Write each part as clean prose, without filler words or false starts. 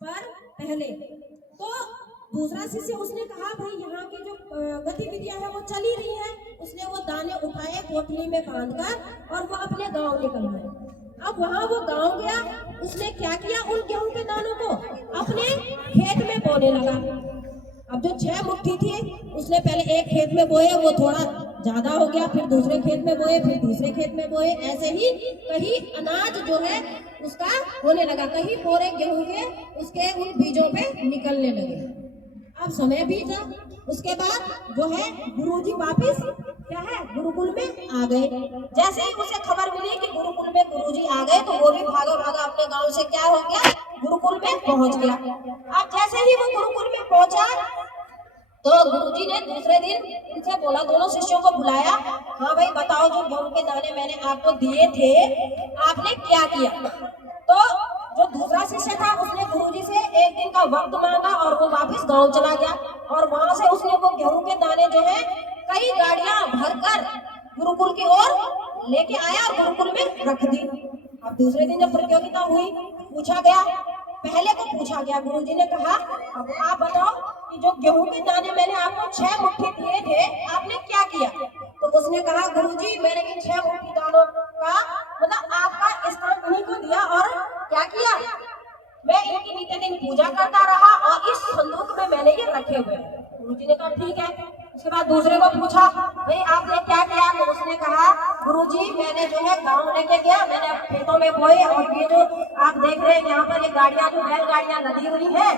पर पहले तो दूसरा शिष्य उसने कहा भाई यहाँ की जो गतिविधियां है वो चली रही है। उसने वो दाने उठाए पोटली में बांधकर और वो अपने गांव निकल गए। अब वहां वो गांव गया, उसने क्या किया, उन गेहूं के दानों को अपने खेत में बोने लगा। अब जो 6 मुट्ठी थी उसने पहले एक खेत में बोए, वो थोड़ा ज्यादा हो गया, फिर दूसरे खेत में बोए, फिर तीसरे खेत में बोए। ऐसे ही कहीं अनाज जो है उसका होने लगा, कहीं पूरे गेहूं के उसके उन बीजों पे निकलने लगे। अब समय बीता, उसके बाद जो है गुरुजी वापिस क्या है गुरुकुल में आ गए। जैसे ही उसे खबर मिली कि गुरुकुल में गुरुजी आ गए तो वो भी भागा भागा अपने गांव से क्या हो गया, गुरुकुल में पहुंच गया। अब जैसे ही वो गुरुकुल में पहुंचा तो गुरुजी ने दूसरे दिन इनसे बोला, दोनों शिष्यों को बुलाया, हाँ भाई बताओ जो गेहूं के दाने मैंने आपको दिए थे आपने क्या किया। तो जो दूसरा शिष्य था उसने गुरुजी से एक दिन का वक्त मांगा और वो वापस गांव चला गया और वहां से उसने वो गेहूं के दाने जो है कई गाड़ियां भरकर गुरुकुल की ओर लेके आया और गुरुकुल में रख दी। अब दूसरे दिन जब प्रतियोगिता हुई, पूछा गया, पहले को पूछा गया, गुरुजी ने कहा अब आप बताओ कि जो गेहूं के दाने मैंने आपको 6 मुट्ठी दिए थे आपने क्या किया। तो उसने कहा गुरुजी मैंने इन 6 मुट्ठी दानों का मतलब आपका स्थान उन्हीं को दिया और क्या किया, मैं इनकी नित्य दिन पूजा करता रहा और इस संदूक में मैंने ये रखे हुए। गुरुजी ने कहा ठीक है। उसके बाद दूसरे को पूछा भाई आपने क्या किया। तो उसने कहा गुरुजी मैंने जो है गांव लेके गया, मैंने खेतों में बोए और ये जो आप देख रहे हैं यहाँ पर ये गाड़ियां जो बैलगाड़ियां लदी हुई है,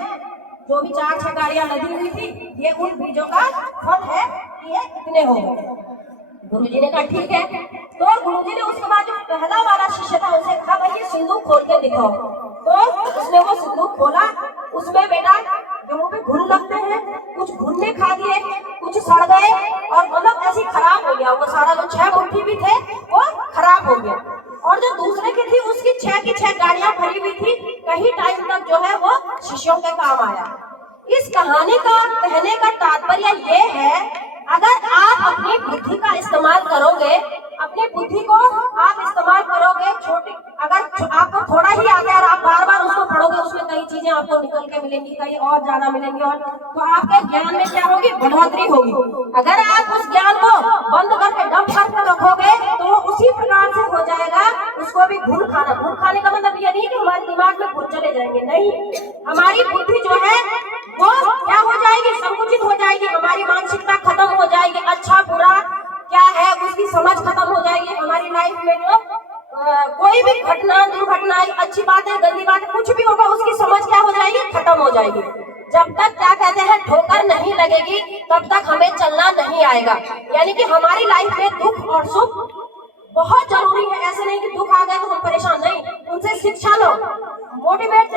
जो भी 4-6 गाड़ियां लदी हुई थी, ये उन बीजों का फल है, ये इतने हो गए। गुरुजी ने कहा ठीक है। तो गुरुजी ने उसके बाद जो पहला वाला शिष्य था उसे कहा भाई ये सिंदूक खोल के दिखाओ। तो उसने वो सिंदूक खोला, उसमें बेटा गेहूं पे घुन लगते हैं, कुछ घुन ने खा दिए, कुछ सड़ गए और मतलब ऐसी खराब हो गया वो सारा, जो 6 मुट्ठी भी थे वो खराब हो गया। और जो दूसरे की थी उसकी 6 की 6 गाड़ियां भरी हुई थी, कहीं टाइम तक जो है वो शिष्यों के काम आया। इस कहानी का कहने का तात्पर्य ये है, अगर आप अपनी बुद्धि का इस्तेमाल करोगे, अपनी बुद्धि को आप इस्तेमाल करोगे, छोटी अगर आपको थोड़ा ही आता है और आप बार बार उसको पढ़ोगे, उसमें कई चीजें आपको निकल के मिलेंगी, कहीं और ज्यादा मिलेंगी, और तो आपके ज्ञान में क्या होगी, बढ़ोतरी होगी। अगर आप उस ज्ञान को बंद करके डंप करके रखोगे तो वो उसी प्रकार से हो जाएगा, उसको भी घुन खाना। घुन खाने का मतलब ये नहीं कि हमारे दिमाग में घुन चले जाएंगे, नहीं, हमारी बुद्धि जो है वो क्या हो जाएगी, संकुचित हो जाएगी, हमारी मानसिकता खत्म हो जाएगी, अच्छा बुरा क्या है उसकी समझ खत्म हो जाएगी। हमारी लाइफ में जो कोई भी घटना, दुर्घटना, अच्छी बात है, गंदी बात है, कुछ भी होगा उसकी समझ क्या हो जाएगी, खत्म हो जाएगी। जब तक क्या कहते हैं ठोकर नहीं लगेगी तब तक हमें चलना नहीं आएगा। यानी कि हमारी लाइफ में दुख और सुख बहुत जरूरी है। ऐसे नहीं कि दुख आ गए तो हम परेशान, नहीं, उनसे शिक्षा लो, मोटिवेट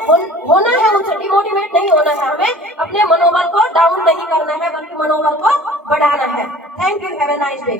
होना है, उनसे डिमोटिवेट नहीं होना है। हमें अपने मनोबल को डाउन नहीं करना है बल्कि मनोबल को बढ़ाना है। Thank you, have a nice day.